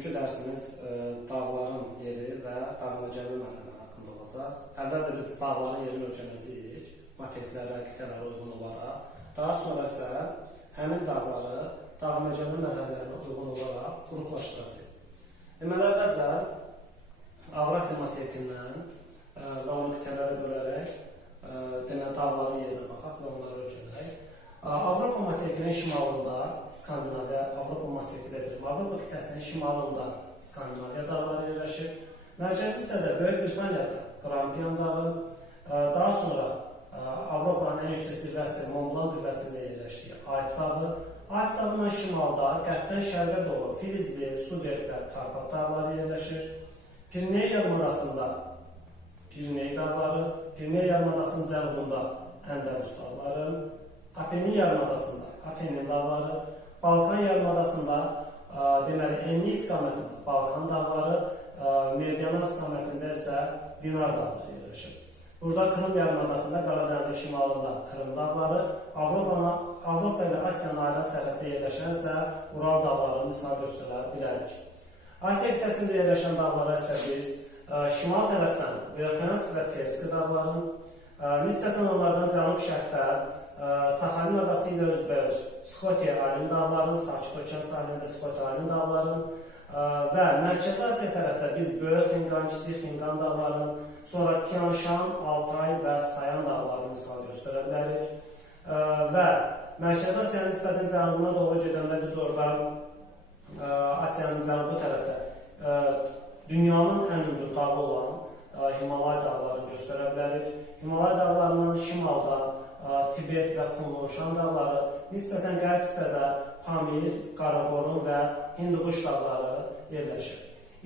Bugünkü dərsimiz dağların yeri və dağ-məcəlli mərhələləri haqqında olacaq. Əvvəlcə biz dağların yerini öyrənəcəyik, materiklərə, qitələrə uyğun olaraq. Daha sonra isə həmin dağları dağ-məcəlli mərhələlərinə uyğun olaraq qruplaşdıracağıq. Deməli, əvvəlcə Avrasiya materikindən və onu qitələrə bölərək dağların yerinə baxaq və onları öyrənək. Avropa materikinin şimalında Skandinaviya, Avropa materiki də dedim. Avropa qitəsinin şimalında Skandinaviya dağları yerləşir. Mərkəzi hissədə Böyük Britaniyada Grampian dağı, daha sonra Avropanın ən yüksək zirvəsi Mont Blanc zirvəsində yerləşdiyi Alp dağı, Alp dağının şimalda qərbdən şərqə doğru Filizli, Sudet və Karpat dağları yerləşir. Piriney yarımadasında Piriney dağları, Piriney yarımadasının cənubunda Əndəlus dağları, Apennin yarımadasında Apennin dağları, Balkan yarımadasında deməli enli istiqamətində Balkan dağları, meridianal istiqamətində isə Dinar dağları yerləşir. Burada Krım yarımadasında Qaradənizin şimalında Krım dağları, Avropa ilə Asiyanın ayrılan sərhəddə yerləşən isə Ural dağları misal göstərə bilərik. Asiya qitəsində yerləşən dağlara isə biz şimal tərəfdən Verxansk və Çerski dağların, nisbətən onlardan cənub-şərqdə Saxalin adası ilə üzbəüz Skotya Alin dağların, Sakit Okean sahilində Skotya Alin dağların və Mərkəzi Asiya tərəfdə biz Böyük Xinqan, Kiçik Xinqan dağların, sonra Tian-Şan, Altay və Sayan dağlarını misal göstərə bilərik. Və Mərkəzi Asiyanın nisbətən cənubuna doğru gedəndə biz orada Asiyanın cənubu tərəfdə dünyanın ən hündür dağı olan Himalay dağlarını göstərə bilərik. Himalay dağlarının şimalda Tibet və Kunlun-Şan dağları, nisbətən qərb hissədə Pamir, Qaraqorun və Hindukuş dağları yerləşir.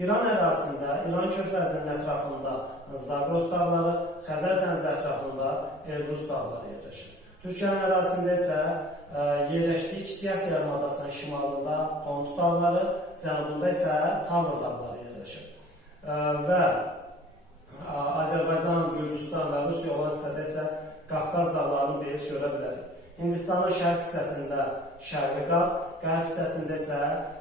İran ərazisində, İran körfəzinin ətrafında Zagros dağları, Xəzər dənizi ətrafında Elbrus dağları yerləşir. Türkiyənin ərazisində isə yerləşdiyi Kiçik Asiya yarımadasının şimalında Pont dağları, cənubunda isə Tavr dağları yerləşir. Və Azərbaycan, Gürcüstan və Rusiya olan hissədə isə Qafqaz dağlarını biz görə bilərik. Hindistanın şərq hissəsində Şərqi Qaf, qərb hissəsində isə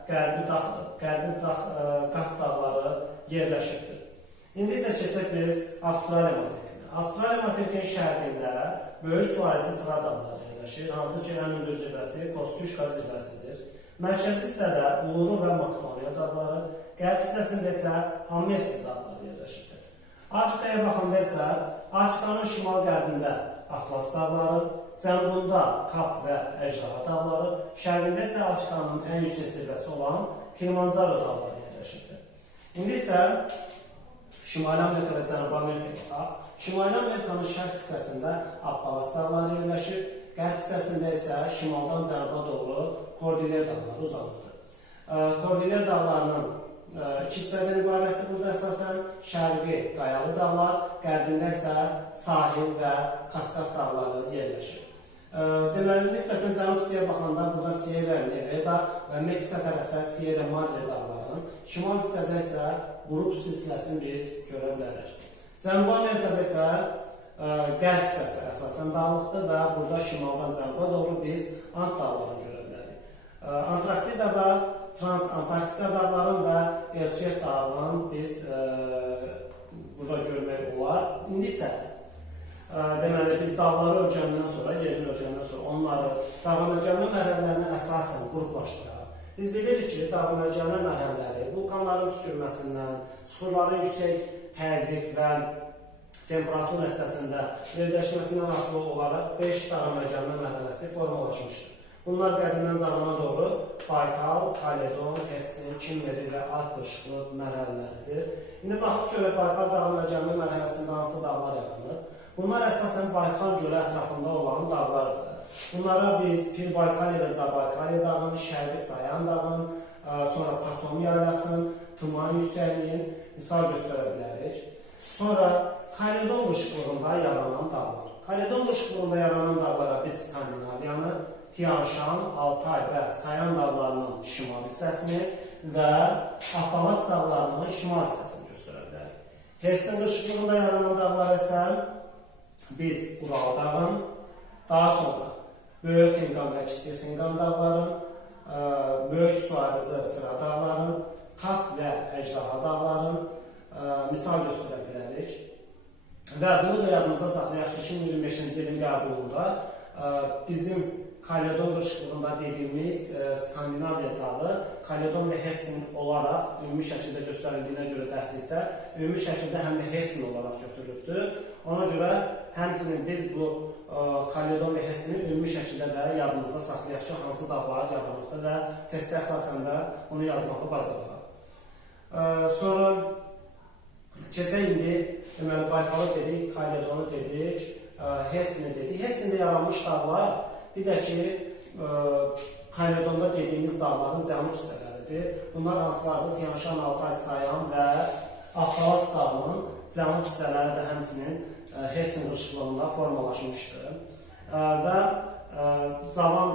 Qərbi Qaf dağları yerləşirdir. İndi isə keçək biz Avstraliya materikinə. Avstraliya materikinin şərqində böyük su ayıcı sıra dağları yerləşir, hansı ki ən hündür zirvəsi Kostuşka zirvəsidir. Mərkəzi hissədə Uluru və Maknoliya dağları, qərb hissəsində isə Hammersley dağları yerləşirdir. Afrikaya baxanda isə Afrikanın şimal-qərbində Atlas dağları, cənubunda Kap və Əjdaha dağları, şərqində isə Afrikanın ən yüksək zirvəsi olan Kilimanjaro dağları yerləşirdir. İndi isə Şimali Amerika və Cənubi Amerikaya baxaq. Şimali Amerikanın şərq hissəsində Appalas dağları yerləşir, qərb hissəsində isə şimaldan cənuba doğru Kordilyer dağları uzanırdır. Kordilyer dağlarının iki hissədən ibarətdir. Burada əsasən şərqi qayalı dağlar, qərbində isə sahil və kaskad dağları yerləşir. Deməli, nisbətən cənub hissəyə baxanda burada Sierra Nevada və Meksika tərəfdə Sierra Madre dağlarının, şimal hissədə isə Brooks silsiləsini biz görə bilərik. Cənubi Amerikada isə qərb hissəsi əsasən dağlıqdır və burada şimaldan cənuba doğru biz Ant dağlarını görə bilərik. Antarktidada Transantarktika dağların və Elsuet dağlarını biz burada görmək olar. İndi isə deməli, biz dağları öyrəndən sonra, yerini öyrəndən sonra onları dağ-məcəlli mərhələlərinə əsasən qruplaşdıraq. Biz bilirik ki, dağ-məcəlli mərhələləri vulkanların püskürməsindən, suxurların yüksək təzyiq və temperatur nəticəsində yerləşməsindən asılı olaraq 5 dağ-məcəlli mərhələsi formalaşmışdır. Bunlar qədimdən zamana doğru Baykal, Kaledon, Kertsin, Kimmeri və Alp qırışıqlı mərhələləridir. İndi baxıb görək Baykal dağ-məcəlli mərhələsində hansı dağlar yaranır. Bunlar əsasən Baykal gölü ətrafında olan dağlardır. Bunlara biz Pir-Baykali və Zabaykali dağın, Şərqi Sayan dağın, sonra Patom yaylasının, Tuman yüksəkliyin misal göstərə bilərik. Sonra Kaledon qırışıqlığında yaranan dağlar. Kaledon qırışıqlığında yaranan dağlara biz Skandinaviyanı, Tian-Şan, Altay və Sayan dağlarının şimal hissəsini və Appalas dağlarının şimal hissəsini göstərə bilərik. Hersin qırışıqlığında yaranan dağlar isə biz Ural dağın, daha sonra Böyük Xinqan və Kiçik Xinqan dağların, Böyük su ayırıcı sıra dağların, Kap və Əjdaha dağların misal göstərə bilərik. Və bunu da yadımızda saxlayaq ki, 2025-ci ilin qəbulunda bizim Kaledon qırışıqlığında dediyimiz Skandinaviya dağı Kaledon və Hersin olaraq ümumi şəkildə göstərildiyinə görə dərslikdə ümumi şəkildə həm də Hersin olaraq götürülübdür. Ona görə həmçinin biz bu Kaledon və Hersini ümumi şəkildə də yadımızda saxlayaq ki, hansı dağlar yaranıbdır və testə əsasən də onu yazmağı bacarırıq. Sonra keçək indi deməli Baykalı dedik, Kaledonu dedik, Hersini dedik. Hersində yaranmış dağlar bir də ki Kaledonda dediyimiz dağların cənub hissələridir. Bunlar hansılardır? Tian Shan, Altay, Sayan və Aftalas dağının cənub hissələri də həmçinin Hersin qırışıqlığında formalaşmışdır. Və cavan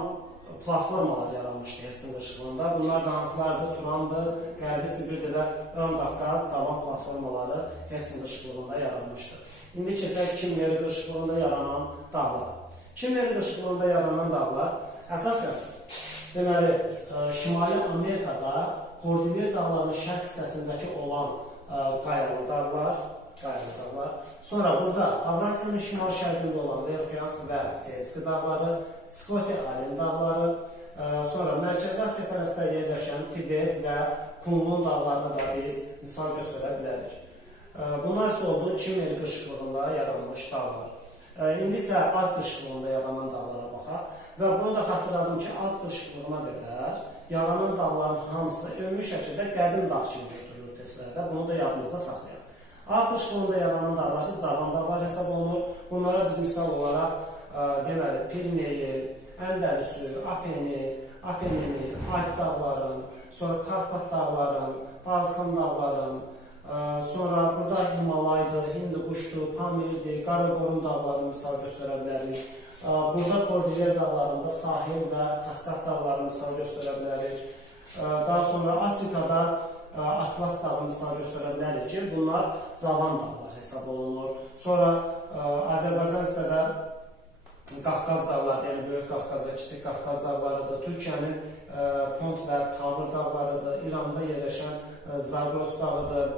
platformalar yaranmışdır Hersin qırışıqlığında. Bunlar da hansılardır? Turandır, Qərbi Sibirdir və Ön Qafqaz cavan platformaları Hersin qırışıqlığında yaranmışdır. İndi keçək Kimmer qırışıqlığında yaranan dağlar. Kimmer qırışıqlığında yaranan dağlar əsasən deməli Şimali Amerikada Kordilyer dağlarının şərq hissəsindəki olan qayalı dağlar, sonra burada Avrasiyanın şimal-şərqində olan Verxyans və Çerski dağları, Skoti Alin dağları, sonra Mərkəzi Asiya tərəfdə yerləşən Tibet və Kunlun dağlarına da biz misal göstərə bilərik. Bunlar isə oldu Kimmer qırışıqlığında yaranmış dağlar. İndi isə Alp qırışıqlığında yaranan dağlara baxaq və bunu da xatırladım ki, Alp qırışıqlığına qədər yaranan dağların hamısı ümumi şəkildə qədim dağ kimi götürülür testlərdə. Bunu da yadımızda saxlayaq. Alp qırışıqlığında yaranan dağlar isə cavan dağlar hesab olunur. Bunlara biz misal olaraq deməli Pirneyi, Əndəlüsü, Apenini, Alp dağların, sonra Karpat dağların, Balkan dağların, sonra burada Himalaydır, Hindquşdur, Pamirdir, Qaraqorun dağlarını misal göstərə bilərik. Burada Kordilyer dağlarında sahil və Kaskad dağlarını misal göstərə bilərik. Daha sonra Afrikada Atlas dağını misal göstərə bilərik ki, bunlar cavan dağlar hesab olunur. Sonra Azərbaycan isə də Qafqaz dağları, yəni Böyük Qafqaz və Kiçik Qafqaz dağlarıdır. Türkiyənin Pont və Tavır dağlarıdır. İranda yerləşən Zagros dağıdır.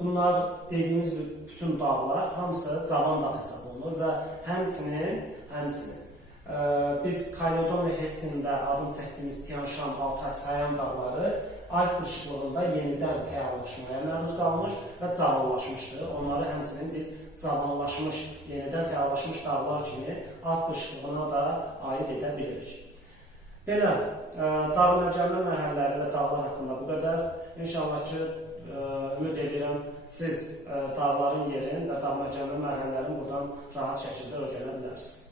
Bunlar dediyimiz bütün dağlar hamısı cavan dağ hesab olunur və həmçinin biz Kaledon və Hersində adını çəkdiyimiz Tian Shan, Altay, Sayan dağları Alp qırışıqlığında yenidən fəallaşmaya məruz qalmış və cavanlaşmışdır. Onları həmçinin biz cavanlaşmış, yenidən fəallaşmış dağlar kimi Alp qırışıqlığına da aid edə bilirik. Belə, dağ məcəllə mərhələləri və dağlar haqqında bu qədər. İnşallah ki, ümid edirəm, siz dağların yerin və dağ məcəllə mərhələlərini buradan rahat şəkildə öyrənə bilərsiniz.